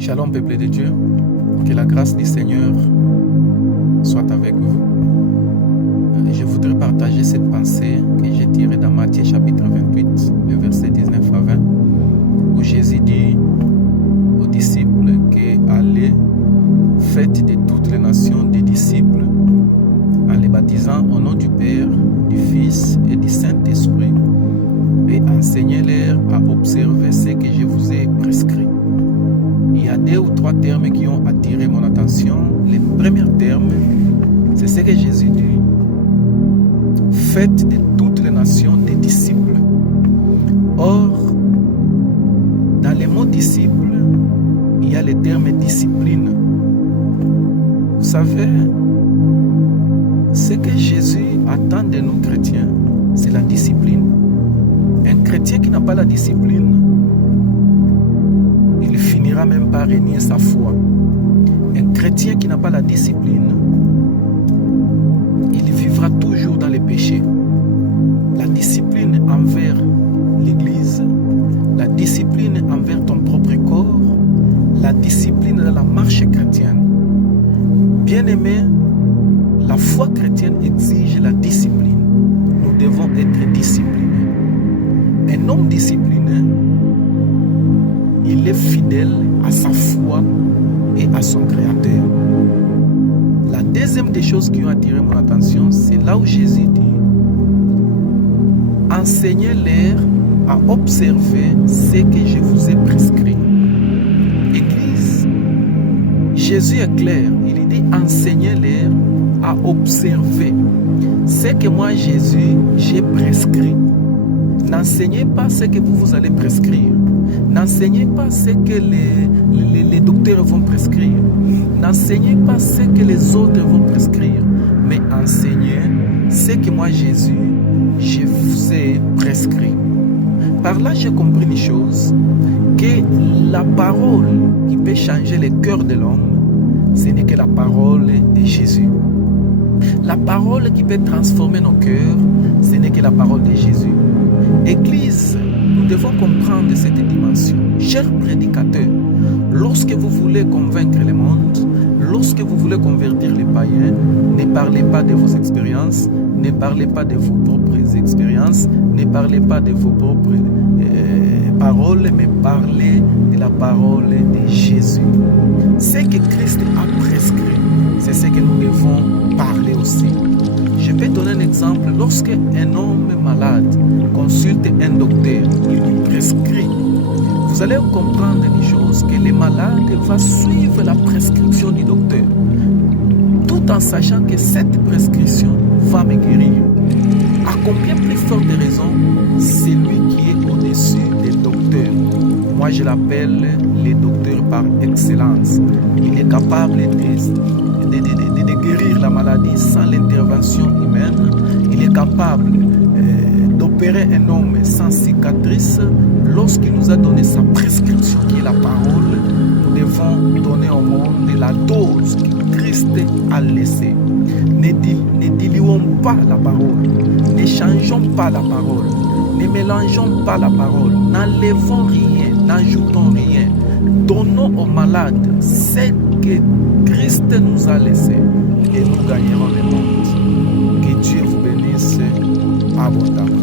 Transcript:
Shalom peuple de Dieu, que la grâce du Seigneur soit avec vous. Je voudrais partager cette pensée que j'ai tirée dans Matthieu chapitre 28, le verset 19 à 20, où Jésus dit aux disciples que allez, faites de toutes les nations des disciples, en les baptisant au nom du Père, du Fils et du Saint-Esprit, et enseignez-leur à observer ce que je vous ai prescrit. Il y a 2 ou 3 termes qui ont attiré mon attention. Le premier terme, c'est ce que Jésus dit. Faites de toutes les nations des disciples. Or, dans les mots disciples, il y a le terme discipline. Vous savez, ce que Jésus attend de nous chrétiens, c'est la discipline. Un chrétien qui n'a pas la discipline, il finira même par renier sa foi. Un chrétien qui n'a pas la discipline, il vivra toujours dans les péchés. La discipline envers l'Église, la discipline envers ton propre corps, la discipline dans la marche chrétienne. Bien-aimé, la foi chrétienne exige la discipline. Nous devons être disciplinés. Un homme discipliné, il est fidèle à sa foi et à son Créateur. La deuxième des choses qui ont attiré mon attention, c'est là où Jésus dit « Enseignez-leur à observer ce que je vous ai prescrit. » Église, Jésus est clair, il dit « Enseignez-leur à observer ce que moi, Jésus, j'ai prescrit. » N'enseignez pas ce que vous allez prescrire. N'enseignez pas ce que les docteurs vont prescrire. N'enseignez pas ce que les autres vont prescrire. Mais enseignez ce que moi, Jésus, je vous ai prescrit. Par là, j'ai compris une chose, que la parole qui peut changer le cœur de l'homme, ce n'est que la parole de Jésus. La parole qui peut transformer nos cœurs, ce n'est que la parole de Jésus. Église, nous devons comprendre cette dimension. Chers prédicateurs, lorsque vous voulez convaincre le monde, lorsque vous voulez convertir les païens, ne parlez pas de vos expériences, ne parlez pas de vos propres expériences, ne parlez pas de vos propres paroles, mais parlez de la parole de Jésus. Ce que Christ a prescrit, c'est ce que nous devons parler aussi. Je vais donner un exemple. Lorsque un homme malade consulte un docteur, il lui prescrit. Vous allez comprendre une chose, que le malade va suivre la prescription du docteur, tout en sachant que cette prescription va me guérir. À combien plus forte raison, c'est lui qui est au-dessus des docteurs. Moi, je l'appelle le docteur par excellence. Il est capable de guérir la maladie sans l'intervention humaine. Il est capable d'opérer un homme sans cicatrice. Lorsqu'il nous a donné sa prescription qui est la parole, nous devons donner au monde la dose que Christ a laissée. Ne diluons pas la parole, ne changeons pas la parole, ne mélangeons pas la parole, n'enlevons rien, n'ajoutons rien. Donnons aux malades ce que Christ nous a laissé et nous gagnerons le monde. Que Dieu vous bénisse abondamment.